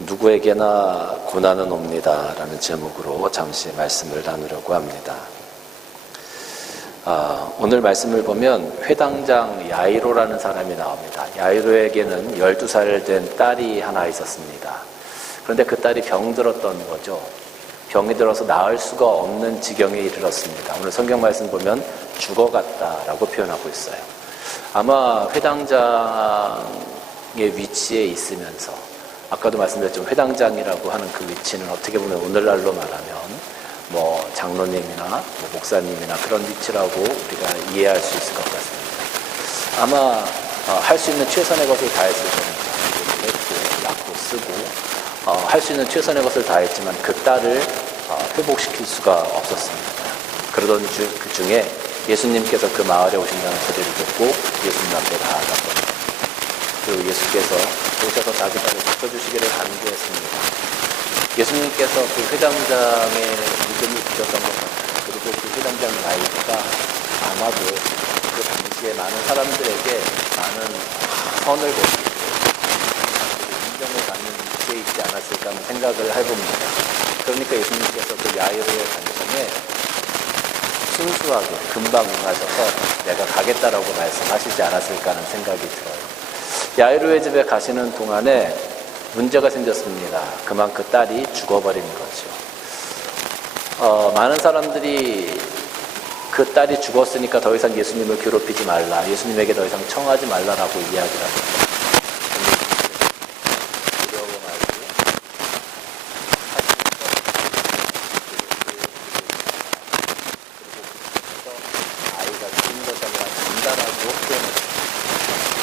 누구에게나 고난은 옵니다 라는 제목으로 잠시 말씀을 나누려고 합니다. 오늘 말씀을 보면 회당장 야이로라는 사람이 나옵니다. 야이로에게는 12살 된 딸이 하나 있었습니다. 그런데 그 딸이 병들었던 거죠. 병이 들어서 나을 수가 없는 지경에 이르렀습니다. 오늘 성경 말씀 보면 죽어갔다라고 표현하고 있어요. 아마 회당장의 위치에 있으면서, 아까도 말씀드렸지만 회당장이라고 하는 그 위치는 어떻게 보면 오늘날로 말하면 장로님이나 목사님이나 그런 위치라고 우리가 이해할 수 있을 것 같습니다. 아마 할 수 있는 최선의 것을 다했을 겁니다. 했고, 약도 쓰고 할 수 있는 최선의 것을 다했지만 그 딸을 회복시킬 수가 없었습니다. 그러던 그 중에 예수님께서 그 마을에 오신다는 소리를 듣고 예수님 앞에 나아갔거든요. 그리고 예수께서 오셔서 자기 발을 고쳐주시기를 간구했습니다. 예수님께서 그 회당장의 믿음을 주셨던 것 같아요. 그리고 그 회당장 나이가 아마도 그 당시에 많은 사람들에게 많은 선을 베풀고 인정을 받는 위치에 있지 않았을까 하는 생각을 해봅니다. 그러니까 예수님께서 그 야이로의 간청에 순수하게 금방 응하셔서 내가 가겠다라고 말씀하시지 않았을까 하는 생각이 들어요. 야이로의 집에 가시는 동안에 문제가 생겼습니다. 그만 그 딸이 죽어버린 거죠. 많은 사람들이 그 딸이 죽었으니까 더 이상 예수님을 괴롭히지 말라, 예수님에게 더 이상 청하지 말라라고 이야기를 합니다.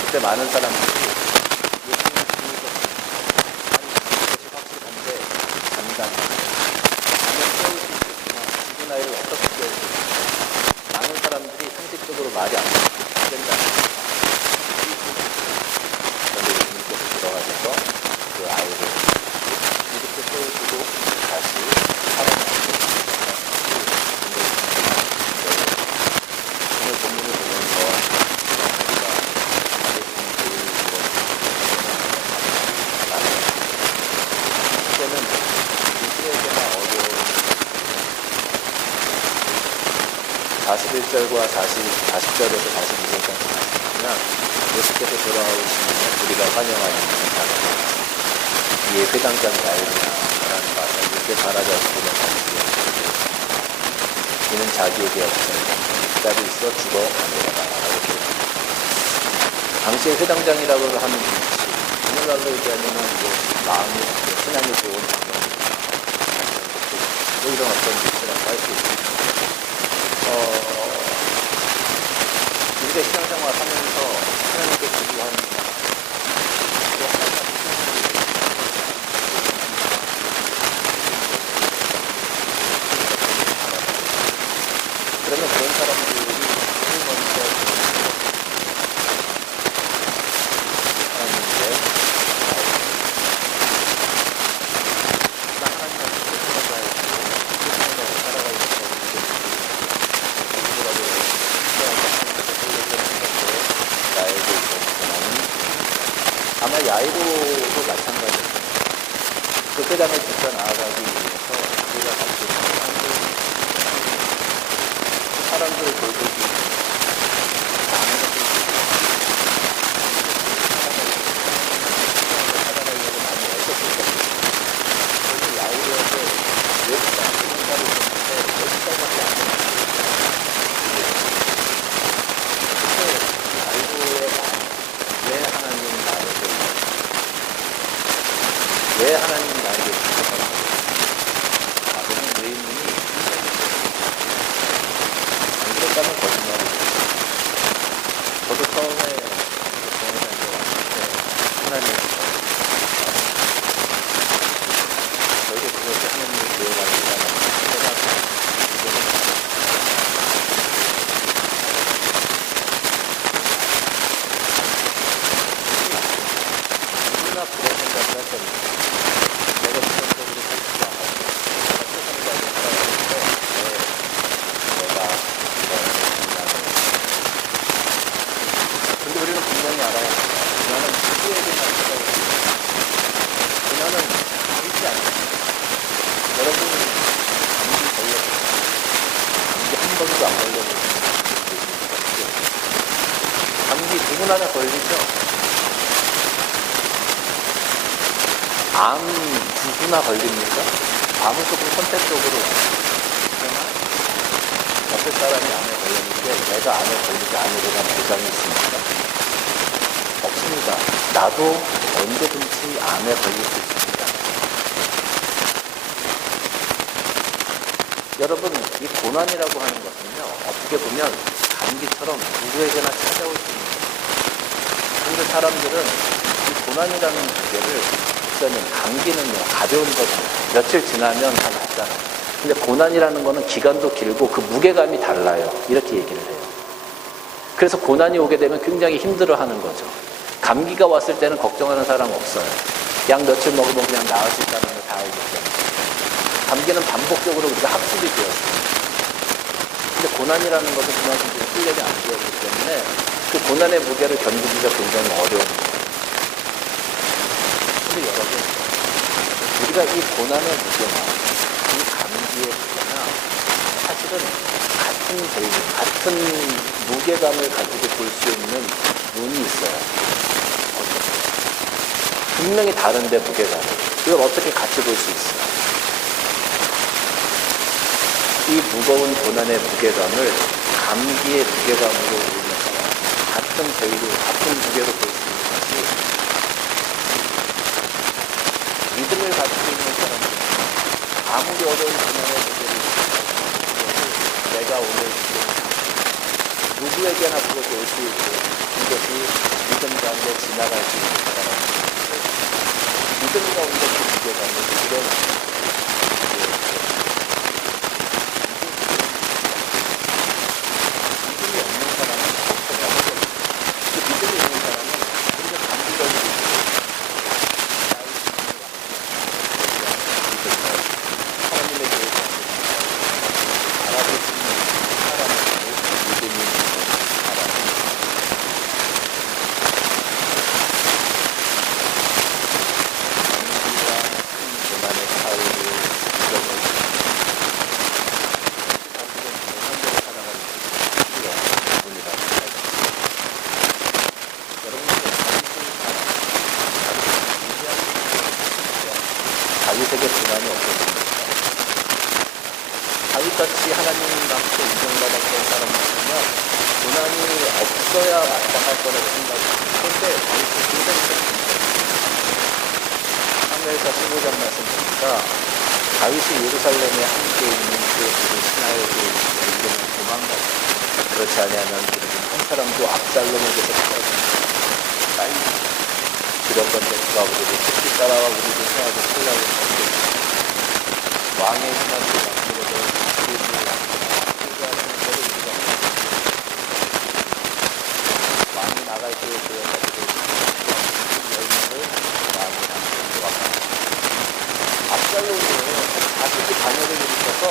그때 많은 사람들이 예수님 죽는 것이 확실한데 잠잠해. 나는 깨울 수 있겠지만 죽은 아이를 어떻게 깨울 수 있을까? 많은 사람들이 상식적으로 말이 안 된다는 거예요. 그런데 예수님께서 들어가셔서 그 아이를 이렇게 깨우시고 다시 살아나시고 오늘 본문을 보면서 이제는 41절과 40절에서 42절까지 말씀하시면 예수께서 돌아오시면 우리가 환영하는 단어입니다. 이에 회당장 야이로라는 말을 이렇게 바라자스기를 가지고 이는 자기에게 없으니까 딸이 있어 죽어 간대라 라고 표현합니다. 당시에 회당장이라고 하는 위치, 오늘날로 얘기하면 마음이 신앙이 좋은 이런 어떤 위치라고 할 수 있습니다. 우리가 신앙생활 하면서 하나님께 기도합니다. 그러면 그런 사람들이 제일 먼저 하나님께 나 하나님 앞에 살아가야 살아가야 아마 야이로도 마찬가지입니다. 그 회당에 진짜 나아가기 위해서 우리가 가지고 있는 사람들을 돌보기 많은 것들이 살아가려고 많이 애썼을 겁니다. 그래서 야이로에게 10살 생각을 했는데 10살밖에 안 됐어요. 왜 하나님 나에게 주셔서 너는 내 인문이 안 그랬다면 거짓말을 암 누구나 걸립니까? 암은 조금 선택적으로 그러나 어떤 사람이 암에 걸렸는데 내가 암에 걸리지 않으리라는 보장이 있습니까? 없습니다. 나도 언제든지 암에 걸릴 수 있습니다. 여러분, 이 고난이라고 하는 것은요, 어떻게 보면 감기처럼 누구에게나 찾아올 수 있는 거예요. 그런데 사람들은 이 고난이라는 주제를 일단은 감기는요, 가벼운 거잖아요. 며칠 지나면 다 낫잖아요. 근데 고난이라는 거는 기간도 길고 그 무게감이 달라요. 이렇게 얘기를 해요. 그래서 고난이 오게 되면 굉장히 힘들어하는 거죠. 감기가 왔을 때는 걱정하는 사람 없어요. 약 며칠 먹으면 그냥 나을 수 있다는 걸 다 알기 때문에. 감기는 반복적으로 우리가 학습이 되었어요. 근데 고난이라는 것은 그만큼 훈련이 안 되었기 때문에 그 고난의 무게를 견디기가 굉장히 어려운 거예요. 근데 여러분, 우리가 이 고난의 무게나 이 감기의 무게나 사실은 같은 밸류, 같은 무게감을 가지고 볼 수 있는 눈이 있어요. 분명히 다른데 무게감을. 이걸 어떻게 같이 볼 수 있어요? 이 무거운 고난의 무게감을 감기의 무게감으로 우리가 같은 밸류, 같은 무게로 볼 수 있는 것이 믿음을 가지고 있는 사람은 아무리 어려운 고난의 무게를 내가 오늘 누구에게나 그것이 올 수 있고 이것이 믿음 가운데 지나갈 수 있는 사람은 믿음 가운데 그 무게감을 드러내는 다윗에게 고난이 없었습니다. 다윗같이 하나님 앞에 인정받았던 사람이라면 고난이 없어야 마땅할 거라고 생각합니다. 그런데 다윗은 굉장히 사무엘서 15장 말씀 보니까 다윗이 예루살렘에 함께 있는 그 신하에게 이르면 도망가고 그렇지 아니하면 그들은 한 사람도 압살롬에게서 떨어집니다. 그런 건데 누가 우리를 특히 따라와 우리를 해하고 살라고 하는데 왕의 신하들이 막히려고 우리를 통제하는 것을 우리가 왕이 나갈 때에 되어가지고 열매를 왕이 남기는 것 같아요. 압살롬이 자식이 자녀를 일으켜서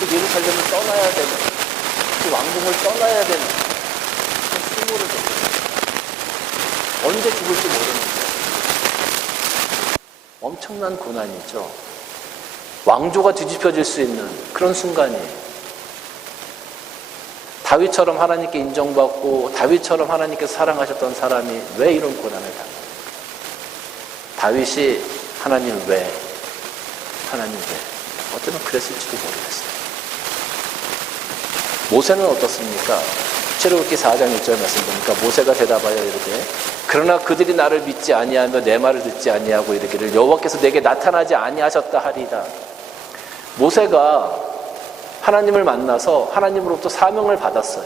그 예루살렘을 떠나야 되는 그 왕궁을 떠나야 되는 그 수모를 줬어요. 언제 죽을지 모르는 거예요. 엄청난 고난이죠. 왕조가 뒤집혀질 수 있는 그런 순간이에요. 다윗처럼 하나님께 인정받고 다윗처럼 하나님께서 사랑하셨던 사람이 왜 이런 고난을 당해요? 다윗이 하나님 왜? 하나님 왜? 어쩌면 그랬을지도 모르겠어요. 모세는 어떻습니까? 출애굽기 4장 1절 말씀 보니까 모세가 대답하여 이르되 그러나 그들이 나를 믿지 아니하며 내 말을 듣지 아니하고 이르기를 여호와께서 내게 나타나지 아니하셨다 하리이다. 모세가 하나님을 만나서 하나님으로부터 사명을 받았어요.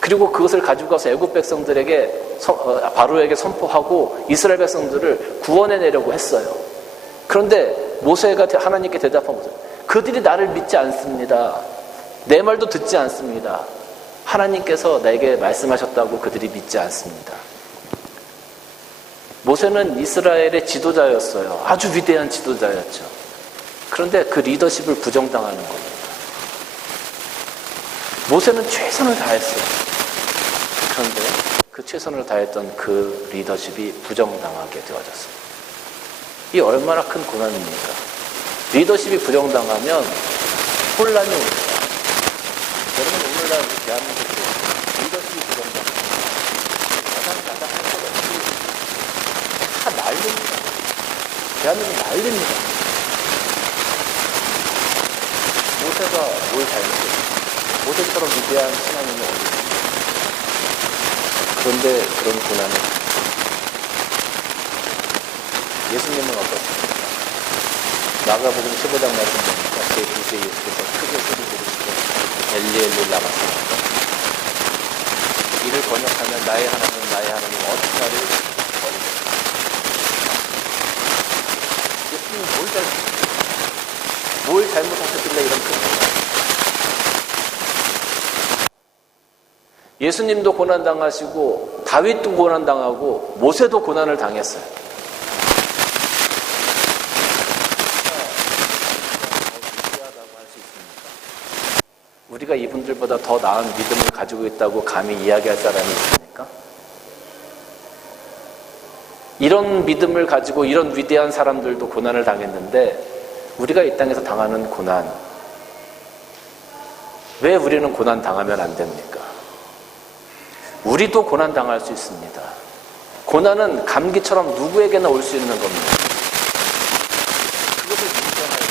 그리고 그것을 가지고 가서 애굽 백성들에게 바로에게 선포하고 이스라엘 백성들을 구원해 내려고 했어요. 그런데 모세가 하나님께 대답한 거죠. 그들이 나를 믿지 않습니다. 내 말도 듣지 않습니다. 하나님께서 내게 말씀하셨다고 그들이 믿지 않습니다. 모세는 이스라엘의 지도자였어요. 아주 위대한 지도자였죠. 그런데 그 리더십을 부정당하는 겁니다. 모세는 최선을 다했어요. 그런데 그 최선을 다했던 그 리더십이 부정당하게 되어졌어요. 이 얼마나 큰 고난입니까? 리더십이 부정당하면 혼란이 옵니다. 여러분 오늘날 대한민국 리더십이 부정당합니다. 가장 대한민국 난립니다. 모세가 뭘 잘못했어요? 모세처럼 위대한 신앙인이 어디 있습니까? 그런데 그런 고난을 예수님은 어떻습니까? 마가복음 15장 말씀 보니까 제9세에 예수께서 크게 소리 지르시고 엘리 엘리 라마 사박다니, 이를 번역하면 나의 하나님 나의 하나님 어찌 나를 버리셨습니까? 예수님은 뭘 잘못하셨길래 이런 큰 고난? 예수님도 고난당하시고 다윗도 고난당하고 모세도 고난을 당했어요. 우리가 이분들보다 더 나은 믿음을 가지고 있다고 감히 이야기할 사람이 있습니까? 이런 믿음을 가지고 이런 위대한 사람들도 고난을 당했는데 우리가 이 땅에서 당하는 고난, 왜 우리는 고난 당하면 안 됩니까? 우리도 고난 당할 수 있습니다. 고난은 감기처럼 누구에게나 올 수 있는 겁니다. 그것을 인정할 때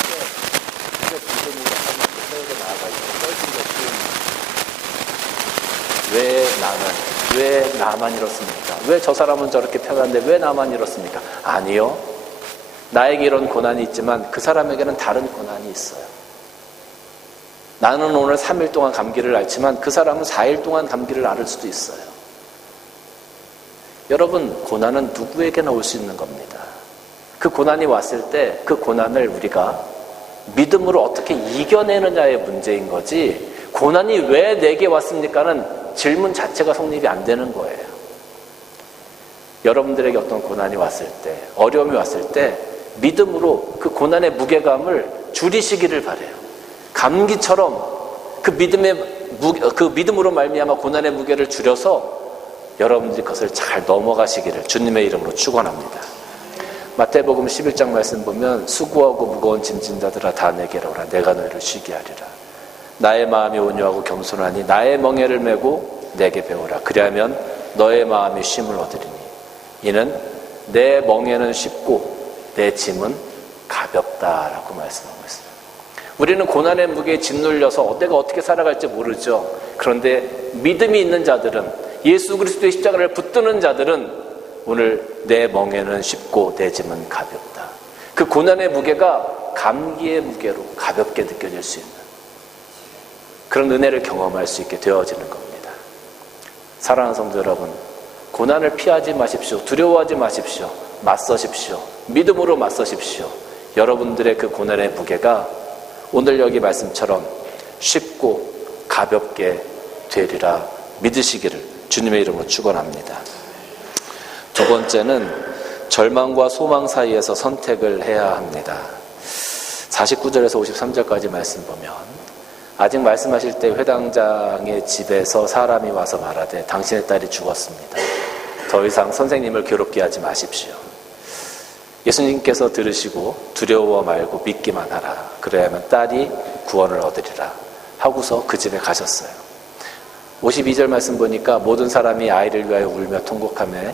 우리가 믿음이 하나님께 세우고 나아가 있고 떨어진 것이 왜 나만 이렇습니까? 왜 저 사람은 저렇게 편한데 왜 나만 이렇습니까? 아니요. 나에게 이런 고난이 있지만 그 사람에게는 다른 고난이 있어요. 나는 오늘 3일 동안 감기를 앓지만 그 사람은 4일 동안 감기를 앓을 수도 있어요. 여러분, 고난은 누구에게나 올 수 있는 겁니다. 그 고난이 왔을 때 그 고난을 우리가 믿음으로 어떻게 이겨내느냐의 문제인 거지, 고난이 왜 내게 왔습니까는 질문 자체가 성립이 안 되는 거예요. 여러분들에게 어떤 고난이 왔을 때, 어려움이 왔을 때 믿음으로 그 고난의 무게감을 줄이시기를 바라요. 감기처럼 그 믿음으로 말미암아 고난의 무게를 줄여서 여러분들이 그것을 잘 넘어가시기를 주님의 이름으로 축원합니다. 마태복음 11장 말씀 보면 수고하고 무거운 짐진 자들아 다 내게로 오라. 내가 너희를 쉬게 하리라. 나의 마음이 온유하고 겸손하니 나의 멍에를 메고 내게 배우라. 그리하면 너의 마음이 쉼을 얻으리니 이는 내 멍에는 쉽고 내 짐은 가볍다라고 말씀하고 있습니다. 우리는 고난의 무게에 짓눌려서 내가 어떻게 살아갈지 모르죠. 그런데 믿음이 있는 자들은, 예수 그리스도의 십자가를 붙드는 자들은 오늘 내 멍에는 쉽고 내 짐은 가볍다. 그 고난의 무게가 감기의 무게로 가볍게 느껴질 수 있는 그런 은혜를 경험할 수 있게 되어지는 겁니다. 사랑하는 성도 여러분, 고난을 피하지 마십시오. 두려워하지 마십시오. 맞서십시오. 믿음으로 맞서십시오. 여러분들의 그 고난의 무게가 오늘 여기 말씀처럼 쉽고 가볍게 되리라 믿으시기를 주님의 이름으로 축원합니다. 두 번째는 절망과 소망 사이에서 선택을 해야 합니다. 49절에서 53절까지 말씀 보면, 아직 말씀하실 때 회당장의 집에서 사람이 와서 말하되 당신의 딸이 죽었습니다. 더 이상 선생님을 괴롭게 하지 마십시오. 예수님께서 들으시고 두려워 말고 믿기만 하라. 그래야만 딸이 구원을 얻으리라 하고서 그 집에 가셨어요. 52절 말씀 보니까 모든 사람이 아이를 위하여 울며 통곡하며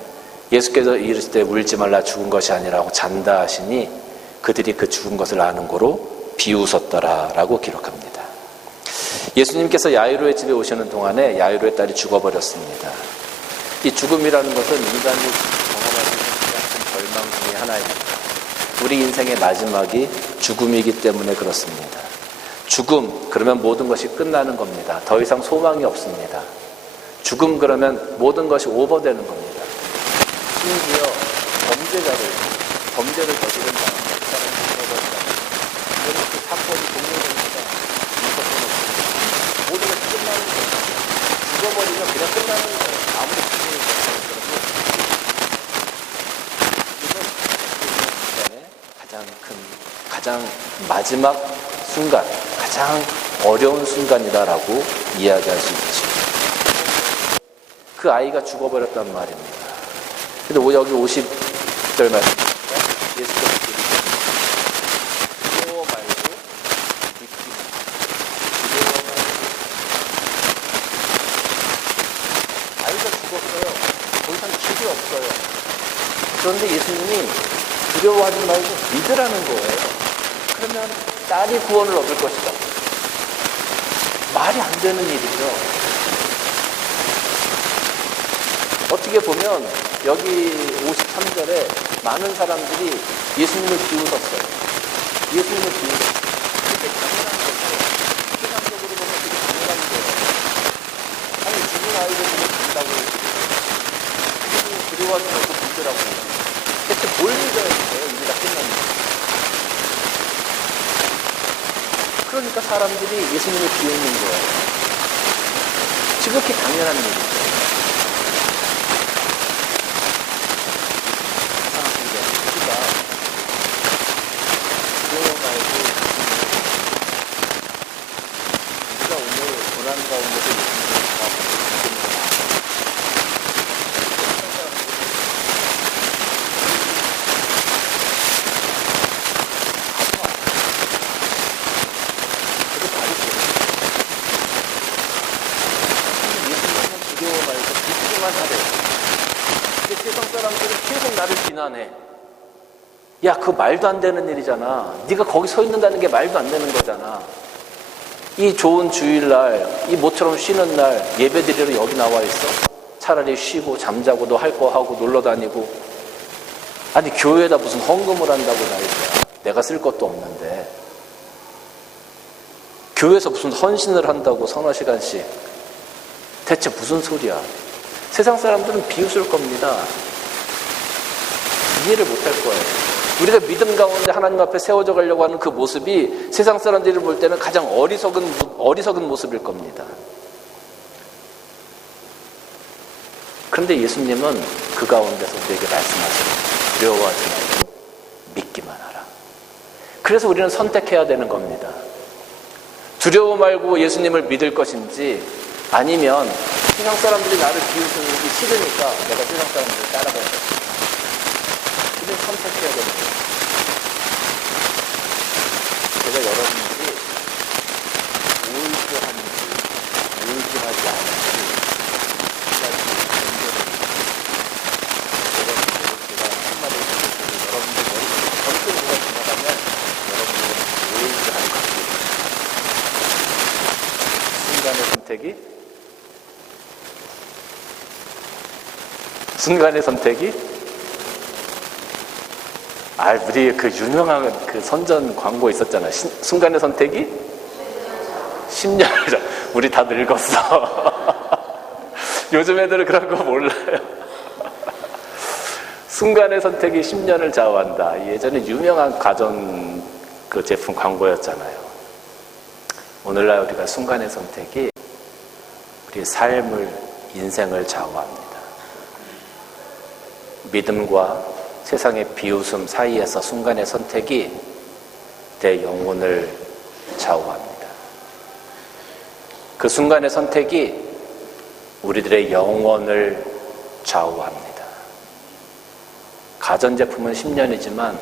예수께서 이르실 때 울지 말라 죽은 것이 아니라고 잔다 하시니 그들이 그 죽은 것을 아는 고로 비웃었더라라고 기록합니다. 예수님께서 야이로의 집에 오시는 동안에 야이로의 딸이 죽어버렸습니다. 이 죽음이라는 것은 인간이 경험할 수 있는 가장 큰 절망 중에 하나입니다. 우리 인생의 마지막이 죽음이기 때문에 그렇습니다. 죽음, 그러면 모든 것이 끝나는 겁니다. 더 이상 소망이 없습니다. 죽음, 그러면 모든 것이 오버되는 겁니다. 심지어 범죄를 저지른 사람, 그 사람이 죽어버린다. 그러면 그 사건이 공개됩니다. 모든 것이 끝나는 거예요. 죽어버리면 그냥 끝나는 거예요. 아무리 죽음이 없어도. 이건 가장 마지막 순간, 가장 어려운 순간이다라고 이야기할 수 있죠. 그 아이가 죽어버렸단 말입니다. 근데 여기 50절 말씀 예수께서 두려워 말고 믿기만 두려워 말고. 아이가 죽었어요. 더 이상 길이 없어요. 그런데 예수님이 두려워하지 말고 믿으라는 거예요. 그러면 딸이 구원을 얻을 것이다. 말이 안 되는 일이죠. 어떻게 보면 여기 53절에 많은 사람들이 예수님을 비웃었어요. 예수님을 비웃었어요. 그게 당연한 거죠. 세상적으로 보면 그게 당연한 거예요. 아니, 죽은 아이를 보고 간다고 그리고 두려워하지 말고 믿으라고. 대체 뭘 믿어야 돼요? 이미 다 끝났는데. 그러니까 사람들이 예수님을 비웃는 거예요. 지극히 당연한 일이죠. 야, 그거 말도 안 되는 일이잖아. 네가 거기 서 있는다는 게 말도 안 되는 거잖아. 이 좋은 주일날, 이 모처럼 쉬는 날 예배 드리러 여기 나와 있어. 차라리 쉬고 잠자고도 할 거 하고 놀러 다니고. 아니, 교회에다 무슨 헌금을 한다고 난리야. 내가 쓸 것도 없는데. 교회에서 무슨 헌신을 한다고 서너 시간씩. 대체 무슨 소리야. 세상 사람들은 비웃을 겁니다. 이해를 못할 거예요. 우리가 믿음 가운데 하나님 앞에 세워져 가려고 하는 그 모습이 세상 사람들이 볼 때는 가장 어리석은 모습일 겁니다. 그런데 예수님은 그 가운데서 우리에게 말씀하세요. 두려워하지 말고 믿기만 하라. 그래서 우리는 선택해야 되는 겁니다. 두려워 말고 예수님을 믿을 것인지, 아니면 세상 사람들이 나를 비웃는 게 싫으니까 내가 세상 사람들을 따라가야 돼. 우리는 선택해야 됩니다. 제가 여러분들이 우울증하는지 우울증하지 않은지 제가 한마디 해주시고, 여러분들 머릿속에 전체 뭐가 지나가면 여러분들은 우울증하는 것 같아요. 순간의 선택이 우리 그 유명한 그 선전 광고 있었잖아. 순간의 선택이 10년이라. 우리 다 늙었어. 요즘 애들은 그런 거 몰라요. 순간의 선택이 10년을 좌우한다. 예전에 유명한 가전 그 제품 광고였잖아요. 오늘날 우리가 순간의 선택이 우리의 삶을, 인생을 좌우합니다. 믿음과 세상의 비웃음 사이에서 순간의 선택이 내 영혼을 좌우합니다. 그 순간의 선택이 우리들의 영혼을 좌우합니다. 가전제품은 10년이지만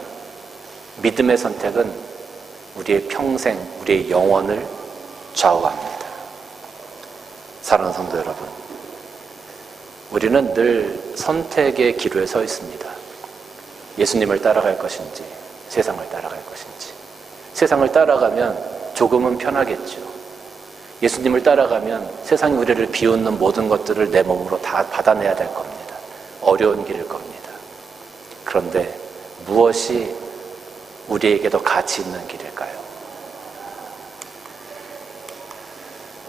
믿음의 선택은 우리의 평생, 우리의 영혼을 좌우합니다. 사랑하는 성도 여러분, 우리는 늘 선택의 기로에 서 있습니다. 예수님을 따라갈 것인지 세상을 따라갈 것인지. 세상을 따라가면 조금은 편하겠죠. 예수님을 따라가면 세상이 우리를 비웃는 모든 것들을 내 몸으로 다 받아내야 될 겁니다. 어려운 길일 겁니다. 그런데 무엇이 우리에게 더 가치 있는 길일까요?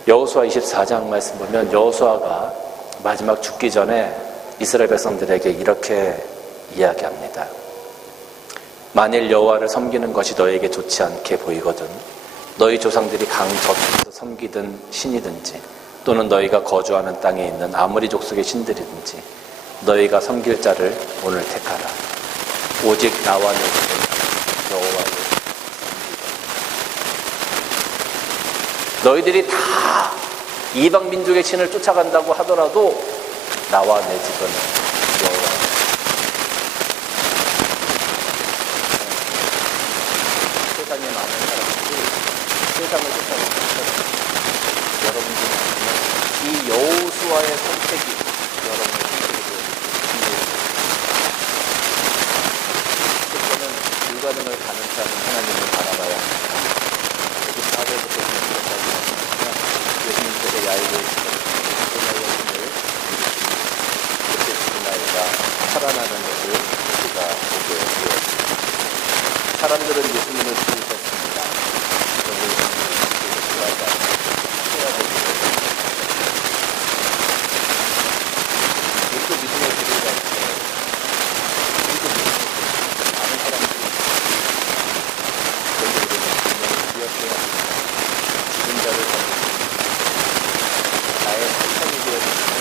여호수아 24장 말씀 보면 여호수아가 마지막 죽기 전에 이스라엘 백성들에게 이렇게 이야기합니다. 만일 여호와를 섬기는 것이 너에게 좋지 않게 보이거든 너희 조상들이 강 저쪽에서 섬기던 신이든지 또는 너희가 거주하는 땅에 있는 아무리 족속의 신들이든지 너희가 섬길 자를 오늘 택하라. 오직 나와 내 집은 여호와를 섬기라. 너희들이 다 이방 민족의 신을 쫓아간다고 하더라도 나와 내 집은 여호와. 세상에 많은 사람들이 세상을 쫓아가고 있습니다. 여러분들이 이 여호수아의 선택이 여러분의 선택이 되었습니다. 살아나는 것을 우리가 보게 되었습니다. 사람들은 예수님을 부르셨습니다. 그런데 예수님을 좋아하지 않고 피하고 있었습니다. 우리도 믿음의 길을 갈 때, 우리도 믿음의 길을 많은 사람들이 그런데 우리는 분명히 기억해야 합니다. 죽은 자를 살리고 나의 한편이 되어주시는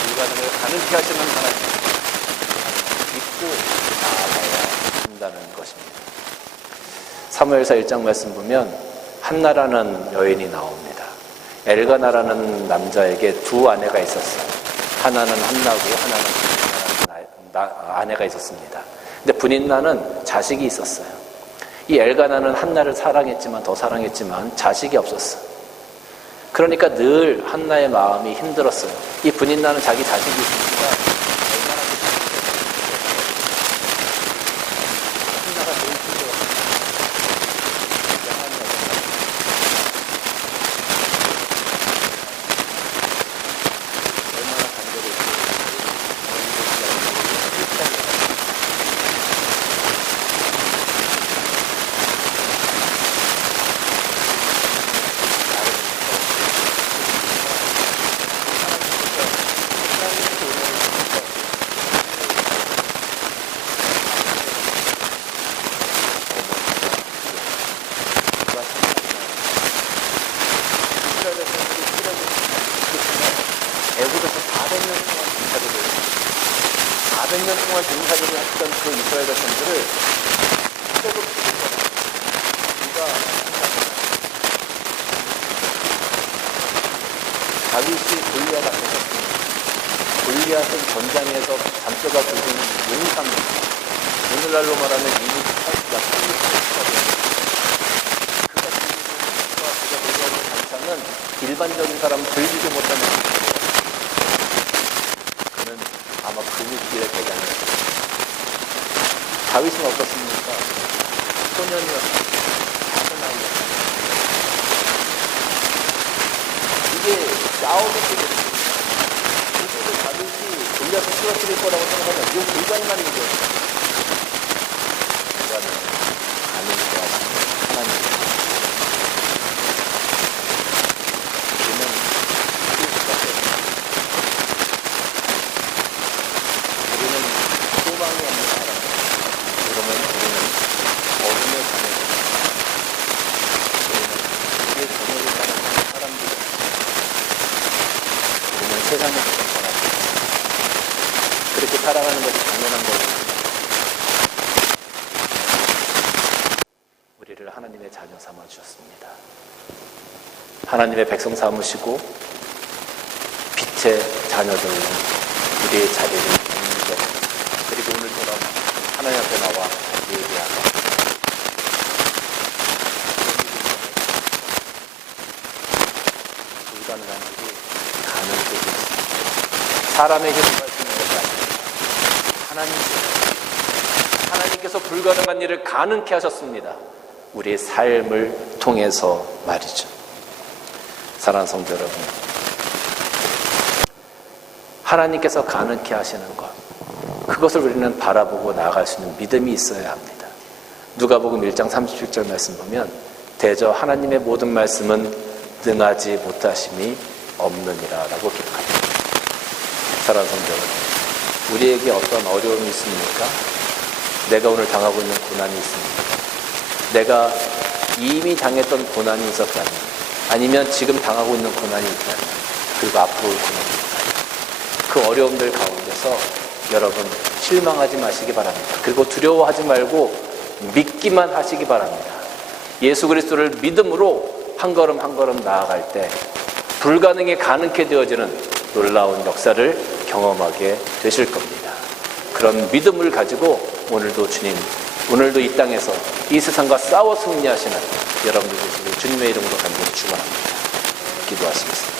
불가능을 가능케 하시는 하나님 믿고 나아가야 한다는 것입니다. 사무엘서 1장 말씀 보면 한나라는 여인이 나옵니다. 엘가나라는 남자에게 두 아내가 있었어요. 하나는 한나고 하나는 아내가 있었습니다. 근데 분인나는 자식이 있었어요. 이 엘가나는 한나를 사랑했지만 더 사랑했지만 자식이 없었어요. 그러니까 늘 한나의 마음이 힘들었어요. 이 분인나는 자기 자식이 있으니까 얼마나 한나가 제일 힘들었어요. 얼마나 간절했어요. 애국에서 400년 동안 군사들을 400년 동안 군사들을 했던 그 이스라엘 백성들을 기적으로 죽인 거다. 누가 다윗이 골리앗 앞에 섰습니다. 골리앗은 전장에서 잠자가 굵은 용사입니다. 오늘날로 말하면 이미 약 30%가 그가 들고 단창은 일반적인 사람은 들지도 못하는 그는 아마 근육질의 대장이었습니다. 다윗은 어떻습니까? 소년이었습니다. 작은 아이였습니다. 이게 싸움이 되겠습니다. 그래도 다윗이 골리앗을 쓰러뜨릴 거라고 생각하면 이건 불가능한 일이었어요. 불가능 가능케 하시는 하나님. 세상에 있던 사람 그렇게 살아가는 것이 당연한 것입니다. 우리를 하나님의 자녀 삼아 주셨습니다. 하나님의 백성 삼으시고 빛의 자녀들로 우리의 자리를 옮기고 그리고 오늘처럼 하나님 앞에 나와 예배하고 불가능한 일이 가능하게 되었습니다. 사람의 힘으로 할 수 있는 것이 아닙니다. 하나님께서 불가능한 일을 가능케 하셨습니다. 우리의 삶을 통해서 말이죠. 사랑하는 성도 여러분, 하나님께서 가능케 하시는 것, 그것을 우리는 바라보고 나아갈 수 있는 믿음이 있어야 합니다. 누가복음 1장 37절 말씀 보면 대저 하나님의 모든 말씀은 능하지 못하심이 없느니라 라고 기록합니다. 사랑하는 성도 여러분, 우리에게 어떤 어려움이 있습니까? 내가 오늘 당하고 있는 고난이 있습니까? 내가 이미 당했던 고난이 있었다면, 아니면 지금 당하고 있는 고난이 있다면, 그리고 앞으로 올 고난이 있다면, 그 어려움들 가운데서 여러분 실망하지 마시기 바랍니다. 그리고 두려워하지 말고 믿기만 하시기 바랍니다. 예수 그리스도를 믿음으로 한 걸음 한 걸음 나아갈 때 불가능이 가능케 되어지는 놀라운 역사를 경험하게 되실 겁니다. 그런 믿음을 가지고 오늘도 이 땅에서 이 세상과 싸워 승리하시는 여러분들 되시길 주님의 이름으로 간절히 축원합니다. 기도하시겠습니다.